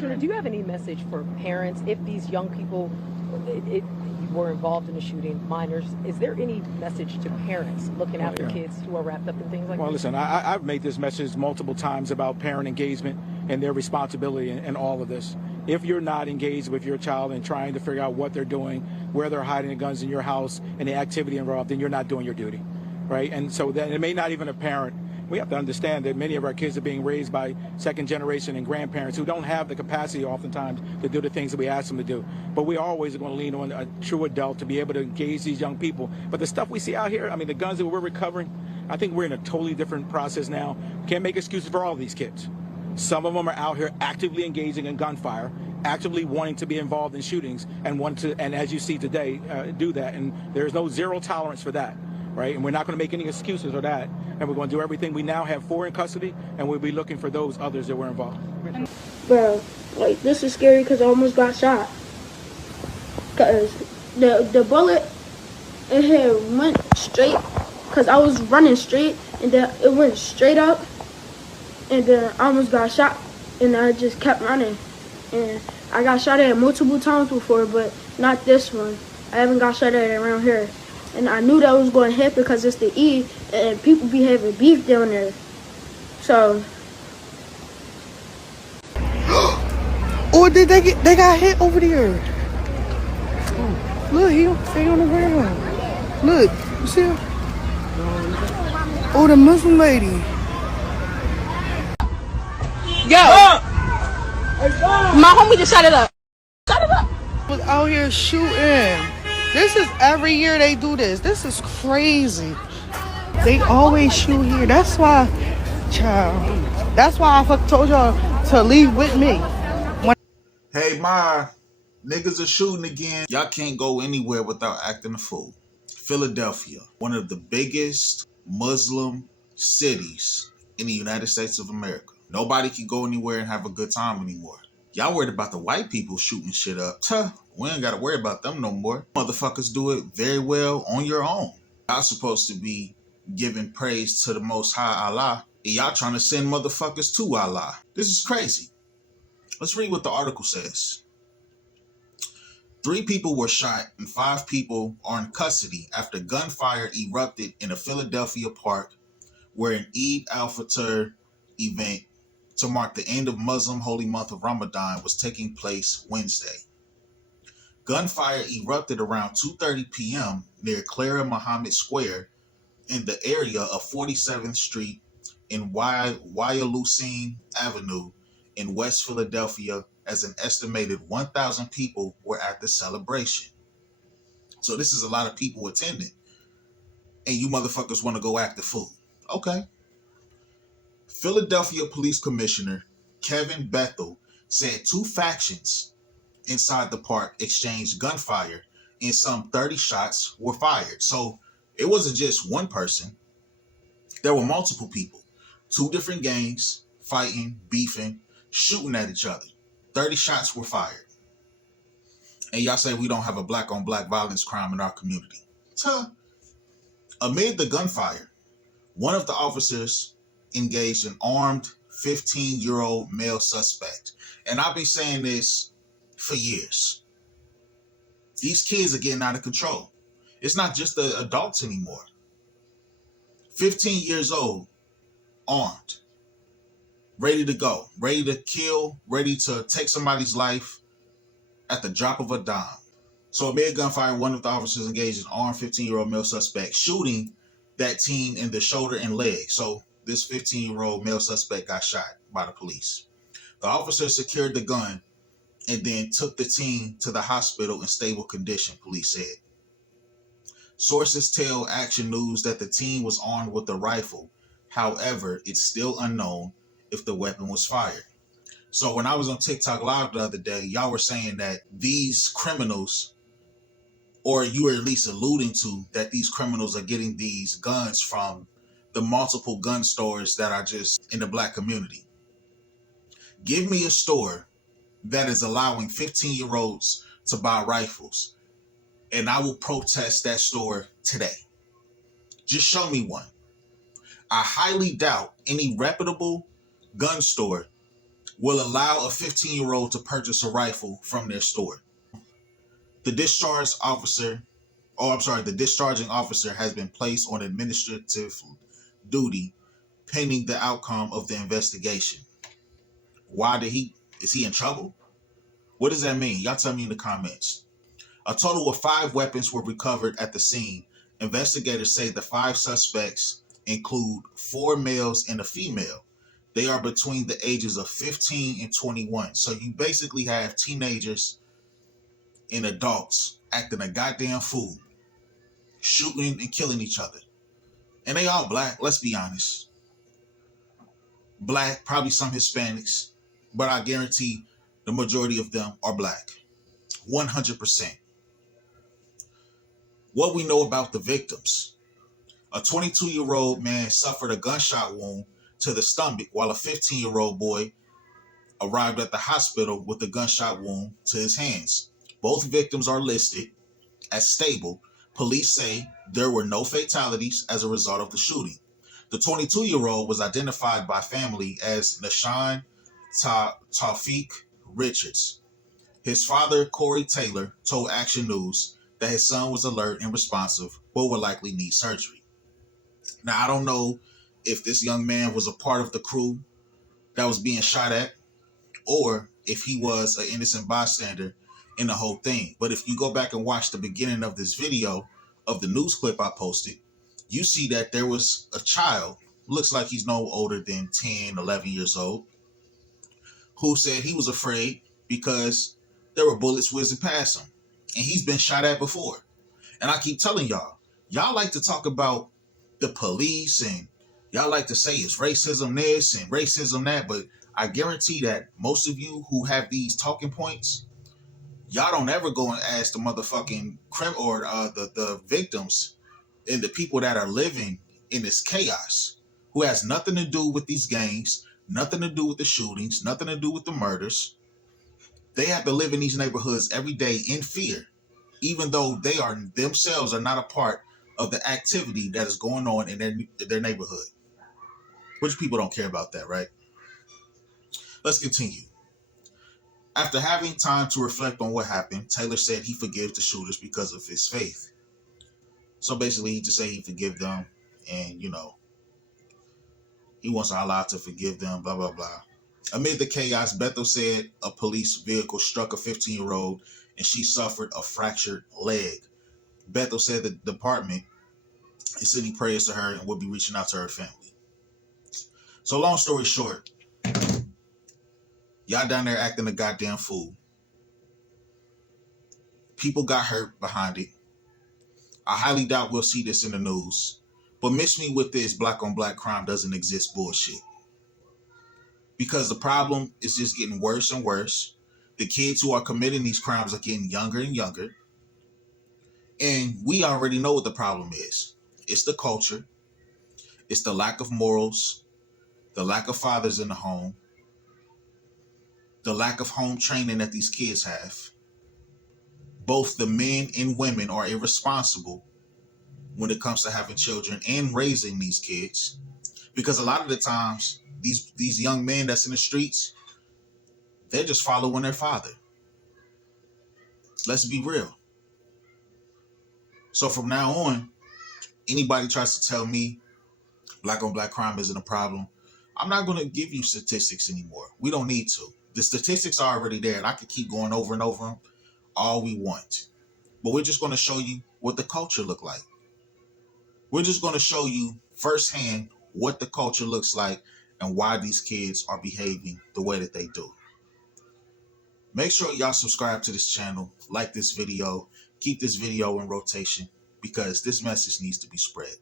Do you have any message for parents if these young people were involved in a shooting, minors? Is there any message to parents looking after kids who are wrapped up in things like Well, this? listen, I've made this message multiple times about parent engagement and their responsibility in all of this. If you're not engaged with your child and trying to figure out what they're doing, where they're hiding the guns in your house, and the activity involved, then you're not doing your duty, right? And so that it may not even a parent. We have to understand that many of our kids are being raised by second generation and grandparents who don't have the capacity oftentimes to do the things that we ask them to do. But we always are going to lean on a true adult to be able to engage these young people. But the stuff we see out here, I mean, the guns that we're recovering, I think we're in a totally different process now. Can't make excuses for all of these kids. Some of them are out here actively engaging in gunfire, actively wanting to be involved in shootings, and want to, and as you see today, do that. And there's no zero tolerance for that, right? And we're not going to make any excuses for that. And we're going to do everything. We now have 4 in custody, and we'll be looking for those others that were involved. Bro, like, this is scary because I almost got shot. Because the bullet in here went straight, because I was running straight, and then it went straight up, and then I almost got shot, and I just kept running. And I got shot at multiple times before, but not this one. I haven't got shot at around here. And I knew that was going to hit because it's the E, and people be having beef down there. So. Or did they got hit over there? Look, he on the ground. Look, you see him? Oh, the Muslim lady. Yo! My homie just shut it up. Shut it up! Was out here shooting. This is every year they do this. This is crazy. They always shoot here. That's why, child. That's why I told y'all to leave with me. Hey, Ma, niggas are shooting again. Y'all can't go anywhere without acting a fool. Philadelphia, one of the biggest Muslim cities in the United States of America. Nobody can go anywhere and have a good time anymore. Y'all worried about the white people shooting shit up. Tuh, we ain't got to worry about them no more. Motherfuckers do it very well on your own. Y'all supposed to be giving praise to the Most High Allah, and y'all trying to send motherfuckers to Allah. This is crazy. Let's read what the article says. 3 people were shot and 5 people are in custody after gunfire erupted in a Philadelphia park where an Eid al-Fitr event to mark the end of Muslim holy month of Ramadan was taking place Wednesday. Gunfire erupted around 2:30 p.m. near Clara Muhammad Square in the area of 47th Street and Wyalusing Avenue in West Philadelphia, as an estimated 1,000 people were at the celebration. So this is a lot of people attending. And you motherfuckers want to go act the fool. Okay. Philadelphia Police Commissioner Kevin Bethel said 2 factions inside the park exchanged gunfire and some 30 shots were fired. So it wasn't just one person. There were multiple people. 2 different gangs fighting, beefing, shooting at each other. 30 shots were fired. And y'all say we don't have a black on black violence crime in our community. Amid the gunfire, one of the officers engaged an armed 15-year-old male suspect. And I've been saying this for years. These kids are getting out of control. It's not just the adults anymore. 15 years old, armed, ready to go, ready to kill, ready to take somebody's life at the drop of a dime. So amid gunfire, one of the officers engaged an armed 15-year-old male suspect, shooting that teen in the shoulder and leg. So this 15-year-old male suspect got shot by the police. The officer secured the gun and then took the teen to the hospital in stable condition, police said. Sources tell Action News that the teen was armed with a rifle. However, it's still unknown if the weapon was fired. So when I was on TikTok Live the other day, y'all were saying that these criminals, or you were at least alluding to that these criminals are getting these guns from the multiple gun stores that are just in the black community. Give me a store that is allowing 15-year-olds to buy rifles, and I will protest that store today. Just show me one. I highly doubt any reputable gun store will allow a 15-year-old to purchase a rifle from their store. The discharging officer has been placed on administrative duty pending the outcome of the investigation. Is he in trouble? What does that mean? Y'all tell me in the comments. A total of 5 weapons were recovered at the scene. Investigators say the 5 suspects include 4 males and a female. They are between the ages of 15 and 21. So you basically have teenagers and adults acting a goddamn fool, shooting and killing each other. And they all black, let's be honest. Black, probably some Hispanics, but I guarantee the majority of them are black. 100%. What we know about the victims. A 22-year-old man suffered a gunshot wound to the stomach while a 15-year-old boy arrived at the hospital with a gunshot wound to his hands. Both victims are listed as stable. Police say there were no fatalities as a result of the shooting. The 22-year-old was identified by family as Nashawn Tawfiq Richards. His father, Corey Taylor, told Action News that his son was alert and responsive, but would likely need surgery. Now, I don't know if this young man was a part of the crew that was being shot at, or if he was an innocent bystander in the whole thing. But if you go back and watch the beginning of this video of the news clip I posted, you see that there was a child, looks like he's no older than 10, 11 years old, who said he was afraid because there were bullets whizzing past him. And he's been shot at before. And I keep telling y'all like to talk about the police and y'all like to say it's racism this and racism that, but I guarantee that most of you who have these talking points, y'all don't ever go and ask the motherfucking the victims and the people that are living in this chaos, who has nothing to do with these gangs, nothing to do with the shootings, nothing to do with the murders. They have to live in these neighborhoods every day in fear, even though they are themselves are not a part of the activity that is going on in their neighborhood. Which people don't care about that, right? Let's continue. After having time to reflect on what happened, Taylor said he forgives the shooters because of his faith. So basically, he just said he forgive them, and he wants Allah to forgive them, blah, blah, blah. Amid the chaos, Bethel said a police vehicle struck a 15-year-old and she suffered a fractured leg. Bethel said the department is sending prayers to her and will be reaching out to her family. So long story short, y'all down there acting a goddamn fool. People got hurt behind it. I highly doubt we'll see this in the news. But miss me with this black on black crime doesn't exist bullshit. Because the problem is just getting worse and worse. The kids who are committing these crimes are getting younger and younger. And we already know what the problem is. It's the culture. It's the lack of morals. The lack of fathers in the home. The lack of home training that these kids have. Both the men and women are irresponsible when it comes to having children and raising these kids. Because a lot of the times, these young men that's in the streets, they're just following their father. Let's be real. So from now on, anybody tries to tell me black on black crime isn't a problem, I'm not going to give you statistics anymore. We don't need to. The statistics are already there, and I could keep going over and over them all we want. But we're just going to show you what the culture look like. We're just going to show you firsthand what the culture looks like and why these kids are behaving the way that they do. Make sure y'all subscribe to this channel, like this video, keep this video in rotation, because this message needs to be spread.